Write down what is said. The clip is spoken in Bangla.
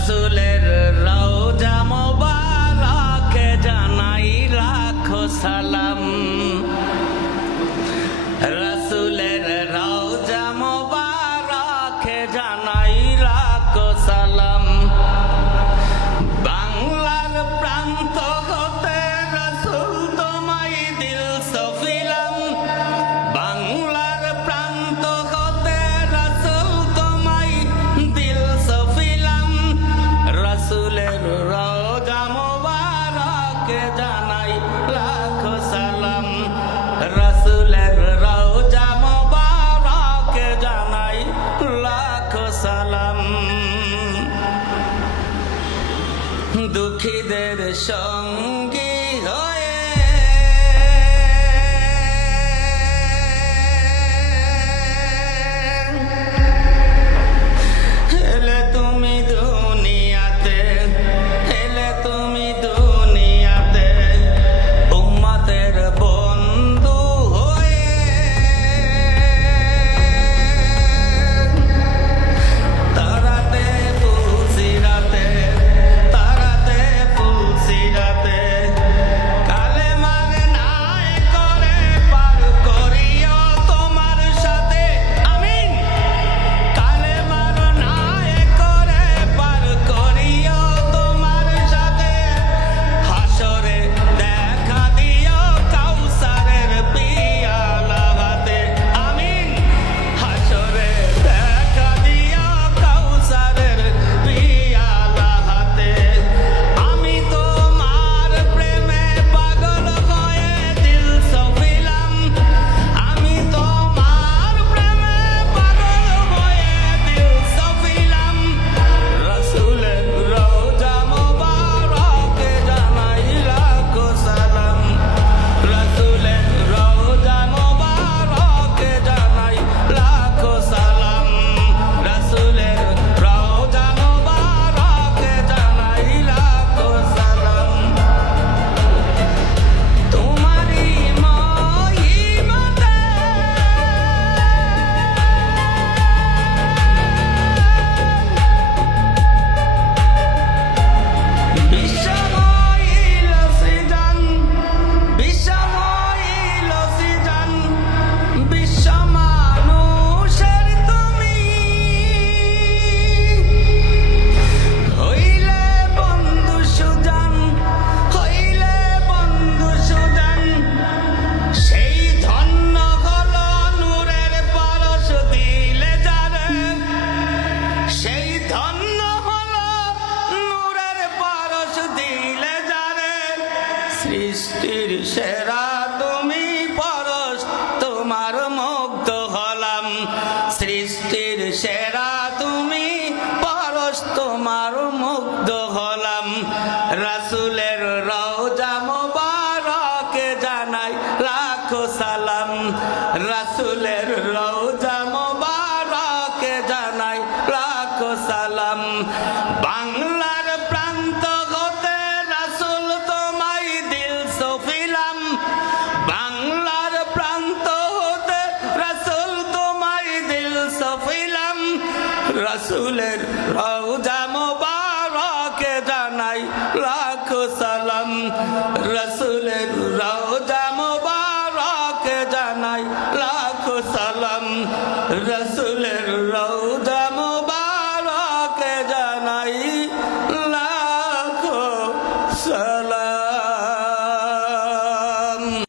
রাসূলের রওজা মোবারকে জানাই লাখো সালাম। রাসূলের রওজা মোবারকে জানাই লাখো সালাম। বাংলার প্রান্ত হতে রাসূল তোমায় দিল সফিলাম। বাংলার প্রান্ত হতে রাসূল তোমায় দিল সফিলাম। রাসূলের রওজা মোবারকে জানাই লাখো সালাম। রাসূলের রওজা মোবারকে জানাই লাখো সালাম। দুঃখীদের সঙ্গী হয়ে এলে তুমি দুনিয়াতে, এলে তুমি দুনিয়াতে উম্মতের বন্ধু হয়ে। তারাতে ফুলসিরাতে, তারাতে ফুলসিরাতে কালেমার নাই করে পার করিও তোমার সাথে। আমিন। কালেমার নাই করে পার করিও তোমার সাথে। হাসরে দেখা দিও কাউসারের পিয়ালা হাতে। আমিন। হাসরে দেখা দিও কাউসারের পিয়ালা হাতে। আমি তোমার প্রেমে পাগল হয়ে দিল সফিলাম। আমি তোমার প্রেমে পাগল হয়ে দিল সফিলাম। রাসূলের রওজা মোবারকে জানাই লাখো সালাম। রাসূলের রওজা মোবারকে জানাই লাখো সালাম। রাসূলের রওজা মোবারকে জানাই লাখো সালাম। তোমারি মহিমাতে বিশ্বময়িল সৃজন, বিশ্বময়িল সৃজন, বিশ্ব মানুষের তুমি হইলে বন্ধু সুজন, হইলে বন্ধু সুজন। সেই ধন্য হলো নূরের পরশ দিলে যারে, সেই ধন্য হলো নূরের পরশ দিলে যারে। সৃষ্টির সেরা তুমি পরশ তোমার মুগ্ধ হলাম। সৃষ্টির সেরা তুমি পরশ তোমার মুগ্ধ হলাম। রাসূলের রওজা মোবারকে জানাই লাখো সালাম। রাসূলের রওজা মোবারকে জানাই লাখো সালাম। বাংলার প্রান্ত হতে রাসূল তোমায় দিল সফিলাম। বাংলার প্রান্ত হতে রাসূল তোমায় দিল সফিলাম। রাসূলের রওজা মোবারকে জানাই লাখো সালাম। রাসূলের রওজা মোবারকে জানাই লাখো সালাম। রাসূলের রওজা মোবারকে জানাই লাখো সালাম।